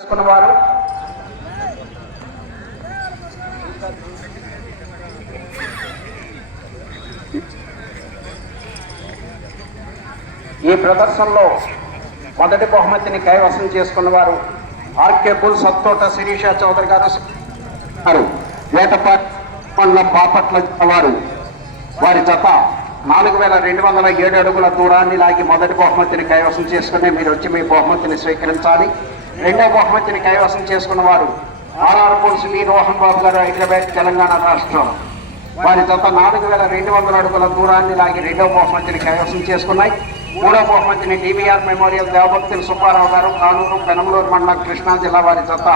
చేసుకున్నవారు ఈ ప్రదర్శనలో మొదటి బహుమతిని కైవసం చేసుకున్న వారు ఆర్కే పుల్ సత్తోట శిరీష చౌదరి గారు. గారు బాపట్ల వారు వారి జత నాలుగు వేల రెండు వందల ఏడు అడుగుల దూరాన్ని లాగి మొదటి బహుమతిని కైవసం చేసుకుని మీరు వచ్చి మీ బహుమతిని స్వీకరించాలి. రెండో బహుమతిని కైవసం చేసుకున్న వారు ఆర్ఆర్ పోల్స్ వి రోహన్ బాబు గారు హైదరాబాద్ తెలంగాణ రాష్ట్రం. వారి జత నాలుగు వేల రెండు వందల అడుగుల దూరాన్ని లాగి రెండో బహుమతిని కైవసం చేసుకున్నాయి. మూడో బహుమతిని డివిఆర్ మెమోరియల్ దేవభక్తులు సుబ్బారావు గారు కానూరు పెనమలూరు మండలం కృష్ణా జిల్లా వారి జత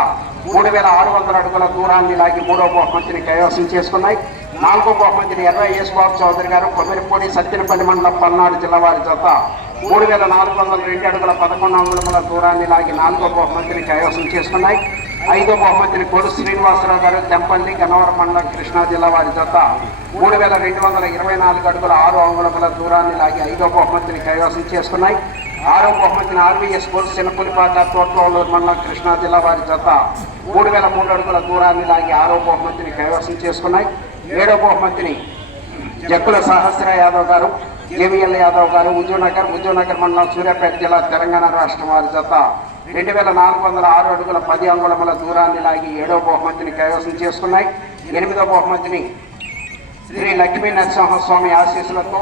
మూడు వేల ఆరు వందల అడుగుల దూరాన్ని లాగి మూడో బహుమతిని కైవసం చేసుకున్నాయి. నాలుగో బహుమతిని ఎర్ర యేసుబాబు చౌదరి గారు కొమ్మిరిపూడి సత్యనపల్లి మండలం పల్నాడు జిల్లా వారి జత మూడు వేల నాలుగు వందల రెండు అడుగుల పదకొండు అంగుళముల దూరాన్ని లాగి నాలుగో బహుమతిని కైవసం చేసుకున్నాయి. ఐదో బహుమతిని కొడు శ్రీనివాసరావు గారు తెంపల్లి గన్నవరం మండలం కృష్ణా జిల్లా వారి జత మూడు వేల రెండు వందల ఇరవై నాలుగు అడుగుల ఆరు అంగుళముల దూరాన్ని లాగి ఐదో బహుమతిని కైవసం చేసుకున్నాయి. ఆరో బహుమతిని ఆర్వీఎస్ స్పోర్ట్స్ చిన్నపులిపాట తోటలూరు మండలం కృష్ణా జిల్లా వారి జత మూడు వేల మూడు అడుగుల దూరాన్ని లాగి ఆరో బహుమతిని కైవసం చేసుకున్నాయి. ఏడో బహుమతిని జక్కుల సహస్ర యాదవ్ గారు జేవీఎల్ యాదవ్ గారు హుజూర్నగర్ హుజూర్నగర్ మండలం సూర్యాపేట జిల్లా తెలంగాణ రాష్ట్రం వారి జత రెండు వేల నాలుగు వందల ఆరు అడుగుల పది అంగుళముల దూరాన్ని లాగి ఏడో బహుమతిని కైవసం చేసుకున్నాయి. ఎనిమిదో బహుమతిని శ్రీ లక్ష్మీ నరసింహస్వామి ఆశీస్సులతో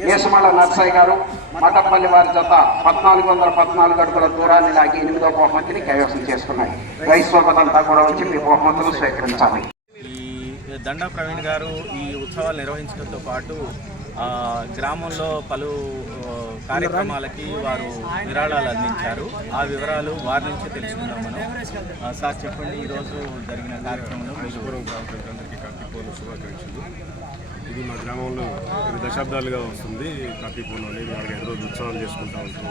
యేసుమల్ల నర్సయ్య గారు మఠపల్లి వారి జత పద్నాలుగు వందల పద్నాలుగు అడుగుల దూరాన్ని లాగి ఎనిమిదో బహుమతిని కైవసం చేసుకున్నాయి. రైతులంతా కూడా వచ్చి మీ బహుమతులు స్వీకరించాలి. ఈ దండా ప్రవీణ్ గారు ఈ ఉత్సవాలు నిర్వహించడంతో పాటు ఆ, గ్రామంలో పలు కార్యక్రమాలకి వారు విరాళాలు అందించారు. ఆ వివరాలు వారి నుంచి తెలుసుకుందాం మనం. ఆ, సార్ చెప్పండి ఈరోజు జరిగిన కార్యక్రమంలో మీరు. పురం గ్రామ ప్రజలందరికీ కార్తీక శుభాకాంక్షలు. ఇది మా గ్రామంలో కొన్ని దశాబ్దాలుగా వస్తుంది. కాఫీ పౌర్ణమి అనేది వాళ్ళకి ఎన్ని రోజులు ఉత్సవాలు చేసుకుంటూ ఉంటాం.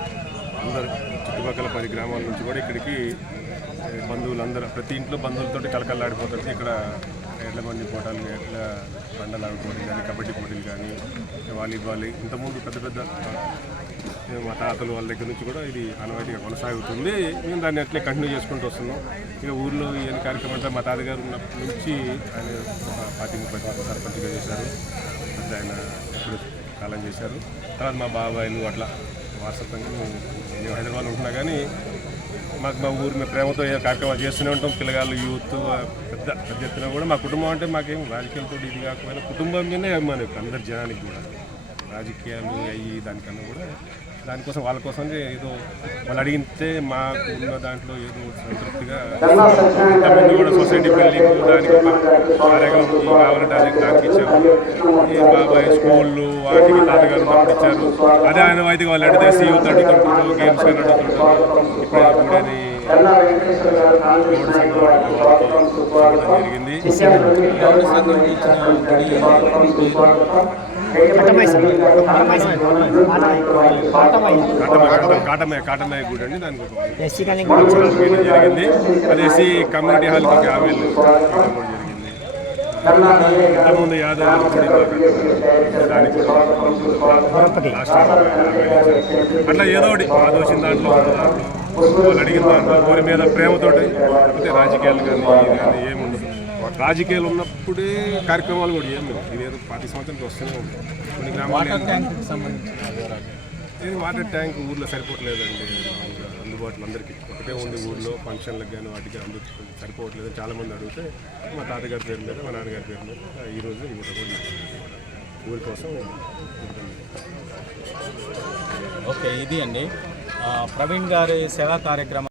అందరు చుట్టుపక్కల పది గ్రామాల నుంచి కూడా ఇక్కడికి బంధువులందరూ బంధువులు అందరూ ప్రతి ఇంట్లో బంధువులతో కలకల్లాడిపోతుంది ఇక్కడ ఎడ్ల బండి పోటాలు ఎడ్ల బండలు ఆడుకోవడం కానీ కబడ్డీ పోటీలు కానీ వాలీబాల్ ఇంతకుముందు పెద్ద పెద్ద మా తాతలు వాళ్ళ దగ్గర నుంచి కూడా ఇది అనవాయితీగా కొనసాగుతుంది. మేము దాన్ని అట్లే కంటిన్యూ చేసుకుంటూ వస్తున్నాం. ఇక ఊర్లో ఈ కార్యక్రమాలు కార్యక్రమం అంటే మా తాతగారు ఉన్నప్పటి నుంచి ఆయన పార్టీ ముప్పై సర్పంచ్గా చేశారు. పెద్ద ఆయన ఎప్పుడు కాలం చేశారు. తర్వాత మా బాబాయిలు అట్లా వారసత్వంగా మేము హైదరాబాద్ ఉంటున్నా కానీ మాకు మా ఊరి మీద ప్రేమతో కార్యక్రమాలు చేస్తూనే ఉంటాం. పిల్లగాళ్ళు యూత్ పెద్ద పెద్ద ఎత్తున కూడా మా కుటుంబం అంటే మాకేం రాజకీయాలతో ఇది కాకపోయినా కుటుంబం మీదనే అభిమానం అందరి జనానికి కూడా. రాజకీయాలు అయ్యి దానికన్నా కూడా దానికోసం వాళ్ళ కోసం ఏదో వాళ్ళు అడిగితే మాకు ఉన్న దాంట్లో ఏదో సంతృప్తిగా ఇంతకుముందు కూడా సొసైటీ బిల్డింగ్ దానికి కార్యక్రమం కావాలంటే అది దానికి ఇచ్చాము ఈ బాబాయ్ స్కూళ్ళు వాటికి తాతగారు ఉన్నప్పుడు ఇచ్చారు. అదే ఆయన వైద్యుగా వాళ్ళు అడిగితే యూత్ అడుగుతుంటారు గేమ్స్ కానీ అడుగుతుంటారు. ఇప్పుడు గుడని జరిగింది కాటమయ్య గుడి అండి దానికి జరిగింది. అది ఎస్సీ కమ్యూనిటీ హాల్ ఒక యాభై జరిగింది. ఇంతకుముందు యాదవ్ గుడి దానికి. అట్లా ఏదో ఒకటి అది వచ్చిన దాంట్లో వాళ్ళు అడిగిన దాంట్లో ఊరి మీద ప్రేమతోటి లేకపోతే రాజకీయాలు కానీ ఇది కానీ ఏమి ఉండదు రాజకీయాలు ఉన్నప్పుడే కార్యక్రమాలు కూడా ఏమి లేవు ఇదేదో పది సంవత్సరానికి వస్తూనే ఉంటాయి కొన్ని గ్రామాలు ఇది వాటర్ ట్యాంక్ ఊర్లో సరిపోవట్లేదండి. అందుబాటులో అందరికీ. ఒకటే ఉంది ఊర్లో ఫంక్షన్లకు కానీ వాటికి అందరికి కొంచెం సరిపోవట్లేదు చాలా మంది అడిగితే మా తాతగారి పేరు మీద మా నాన్నగారి పేరు మీద ఈ రోజు ఇవ్వడం కూడా ఊరి కోసం. ఓకే ఇది అండి. ఆ, ప్రవీణ్ గారి సేవా కార్యక్రమం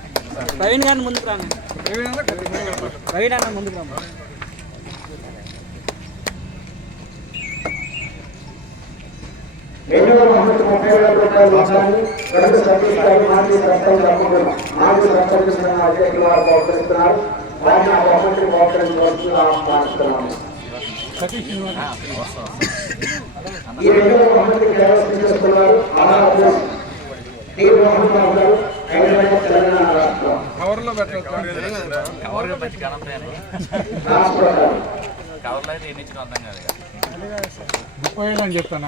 ప్రవీణ్ గారిని ముందుకు రాను ప్రవీణ్ అన్న ముందుకు రాము ఈ రెండు బహుమతిని కేవలం తీసుకున్నారు అలా నీరు తెలంగాణ రాష్ట్రం కవర్లో కవర్గా పెట్టి కవర్లో అయితే ఎన్ని ఇచ్చిన అర్థం కాదు. ముప్పై అని చెప్తాను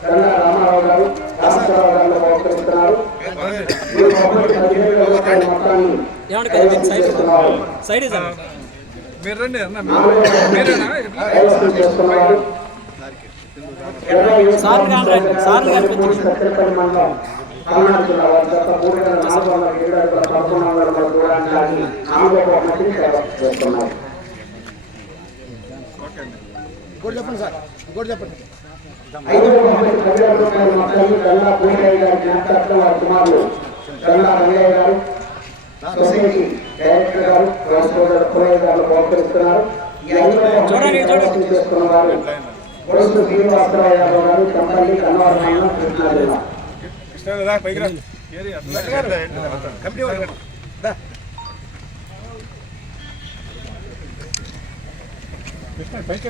మెమోరియల్ జలపతి సుబ్బారావు గారు కాలువ కనుగోలు గ్రామం చిన్నా జిల్లా వారి చేత మూడు వేల ఆరు వందల అడుగుల దూరాన్ని రాజు మూడవ బహుమతిని కైవసం చేస్తున్నాం నాలుగవ బహుమతి పదిహేడు వేల రూపాయల మొత్తాన్ని కీర్తి చేతిలో కన్నా చదువుకునే గారి జ్ఞాపకార్థం వాడుతున్నాడు కన్నా రామారావు గారు రామచంద్రరావు గారు బహుకరిస్తున్నారు ఈ బహుమతి పదిహేడు వేల రూపాయల మొత్తాన్ని కైవసం చేస్తున్నారు సైడ్ ఇస్ మీరు రండి అన్న నాలుగవ మీరేనా బహుమతి కైవసం చేస్తున్నారు సార్ గారు సార్ గారు సత్యపల్లి మండలం పల్నాడు జిల్లా ఐదవ బహుమతి పదివేల రూపాయల మొత్తాన్ని గల్లా పూజయ్య గారి జ్ఞాపకార్థం వారి కుమారులు గల్లా రంగయ్య గారు సొసైటీ డైరెక్టర్ గారు రాష్ట్ర గారు బహుకరిస్తున్నారు ఈ ఐదవ చేసుకున్న వారు శ్రీనివాసరావు యాదవ్ గారు కంపల్లి కృష్ణా జిల్లా పైకి కమిటీ కృష్ణ పైకి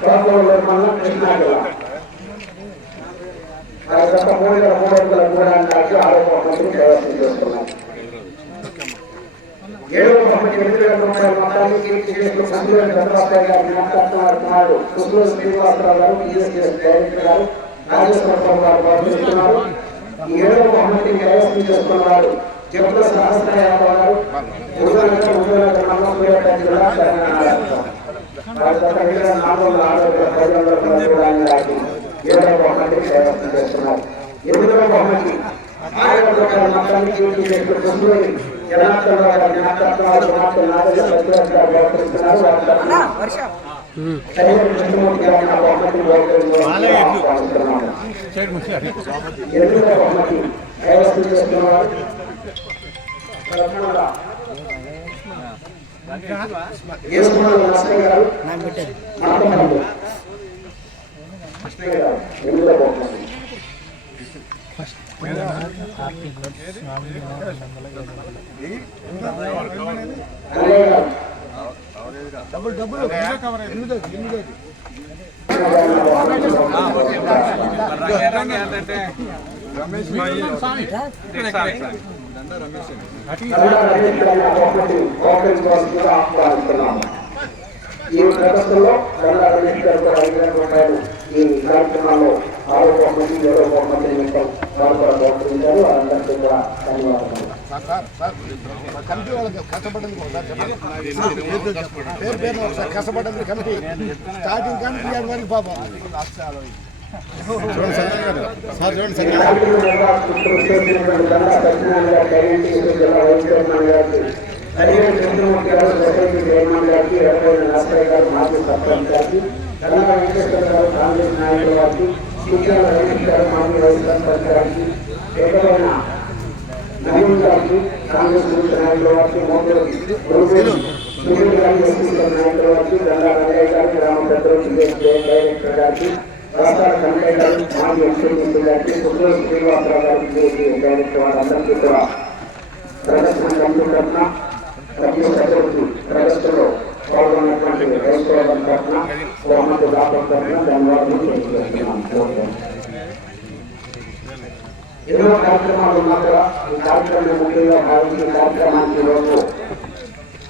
కృష్ణ గారు రండి సార్కేరా గత మూడు వేల మూడు వందల ఏడవ ఎనిమిది వేల రూపాయల మొత్తాన్ని సంజీవన్ చంద్రబాబు శ్రీనివాసరావు గారు డైరెక్టర్ గారు రాజేశ్వరరావు గారు ఏడవ సహస్ర యాదవ్ గారు ఉదయనగర్ ఉదయనగర్ జిల్లా తెలంగాణ రాష్ట్రం ఒక పది వందల చేస్తున్నారు ఎనిమిదవ బహుమతి ఎనిమిదవ బహుమతి గారు ఎనిమిదవ బహుమతి అన్నయ్య గారు రమేష్ ఈ ప్రదర్శనలో కన్నడ రమేష్ గారు కూడా ఈ కార్యక్రమంలో ఆరో బహుమతి ఏడో బహుమతి నిమిత్తం వారు కూడా వారందరికీ కూడా ధన్యవాదాలు కమిటీ వాళ్ళకి కష్టపడింది పేరు పేరు కష్టపడింది కమిటీ స్టార్టింగ్ కానీ వరకు పాపం ఈ కార్యక్రమం నిర్వాహకులు చేసినటువంటి దండా సత్యనారాయణ గారి డైరెక్ట్ జిల్లా వైస్ చైర్మన్ గారికి కళ్యాణ కృష్ణమూర్తి గారు సొసైటీ చైర్మన్ గారికి ఎర్రబోయిన నరసయ్య గారు మాజీ సర్పంచ్ గారికి కన్నడ వెంకటేశ్వర గారు కాంగ్రెస్ నాయకుల గారికి సిపిఎం రమేష్ గారు మాజీ వైస్ సర్పంచ్ గారికి ఎర్రబోయిన నవీన్ గారికి కాంగ్రెస్ ముఖ్య నాయకుల వారికి మోదీ గురుదేవి సునీల్ గారి ఎస్పీ నాయకుల వారికి దండా రంగయ్య గారికి రామ పెద్దలు డైరెక్టర్ గారికి రాష్ట్ర కమిటీలు మాజీ ఎంపీ గారికి సుబ్రహ్మ శ్రీనివాసరావు గారికి డైరెక్టర్ వారందరికీ కూడా ప్రదర్శన కమిటీ తరఫున ప్రతి సభ్యులకి ప్రదర్శనలో పాల్గొన్నటువంటి రైతుల తరఫున బహుమతి దాతల తరఫున ధన్యవాదాలు తెలియజేస్తున్నాను. ఎన్నో కార్యక్రమాలు ఉన్నా కూడా ఈ కార్యక్రమం ముఖ్యంగా భావించిన కార్యక్రమానికి ఈరోజు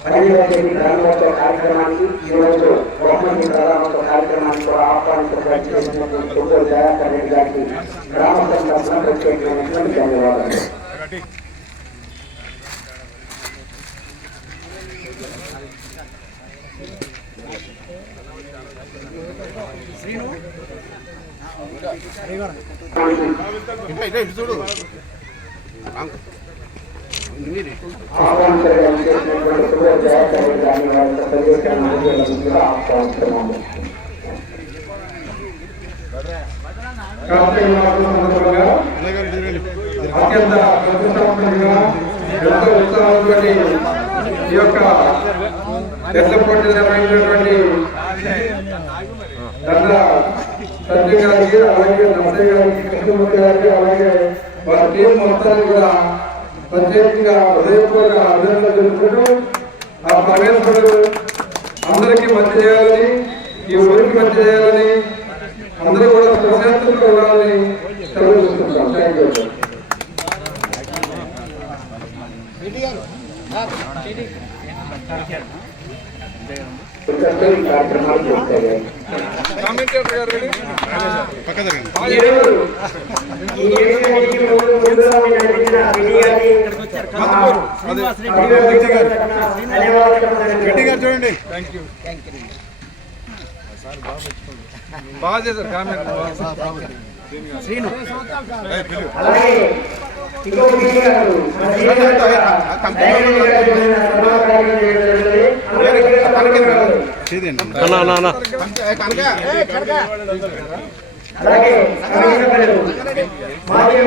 పన్నెండవ తేదీ ప్రారంభోత్సవ కార్యక్రమానికి ఈరోజు బహుమతి ప్రారంభోత్సవ కార్యక్రమానికి కూడా దయాకర్ రెడ్డి గారికి గ్రామ ప్రత్యేకమైనటువంటి ధన్యవాదాలు. ఆహ్వానించడానికి అత్యంత ప్రతిష్టాత్మకంగా ఎంతో ఉత్సాహంతో ఈ యొక్క ఎట్ల పోటీ నిర్వహించినటువంటి దండ సత్య గారికి అలాగే నర్సయ్య గారికి కృష్ణమూర్తి గారికి అలాగే వారి టీం మొత్తాన్ని కూడా ప్రత్యేకంగా హృదయపూర్వక అభినందనలు తెలుపుకుంటూ ఆ పరమేశ్వరుడు అందరికీ మంచి చేయాలని ఈ ఊరికి మంచి చేయాలని అందరూ కూడా ప్రశాంతంగా ఉండాలని తెలియజేసుకుంటాం థ్యాంక్ యూ ఇంతటితో ఈ కార్యక్రమాలు పూర్తయ్యాయి ఈరోజు ఈ ఏడాదికి చూడండి బాగా చేశారు కామెంట్ పాల్గొనాలి. అలాగే మాజీ.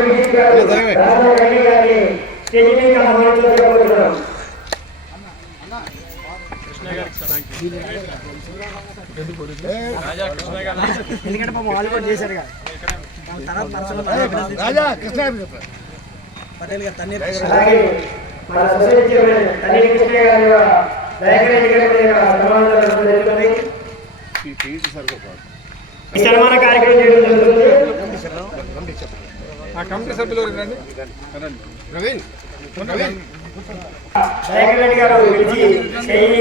ఎందుకంటే పాపం వాళ్ళు కూడా చేశారు కదా రాజా కృష్ణ. పటేల్ గారు తన్నీరు అలాగే మన సొసైటీ చైర్మన్ తల్లి కృష్ణ గారి సన్మానం కార్యక్రమం చేయడం జరుగుతుంది. ఆ కమిటీ సభ్యులు రండి? ప్రవీణ్. ప్రవీణ్. గారు పిలిచి చేయి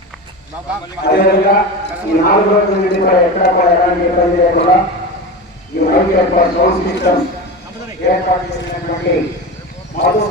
అదేవిధంగా ఈ నాలుగు రోజుల నుండి కూడా ఎక్కడ కూడా ఎలాంటి ఇబ్బంది లేకుండా ఈ మైక్ యొక్క సౌండ్ సిస్టమ్ ఏర్పాటు చేసినటువంటి మధు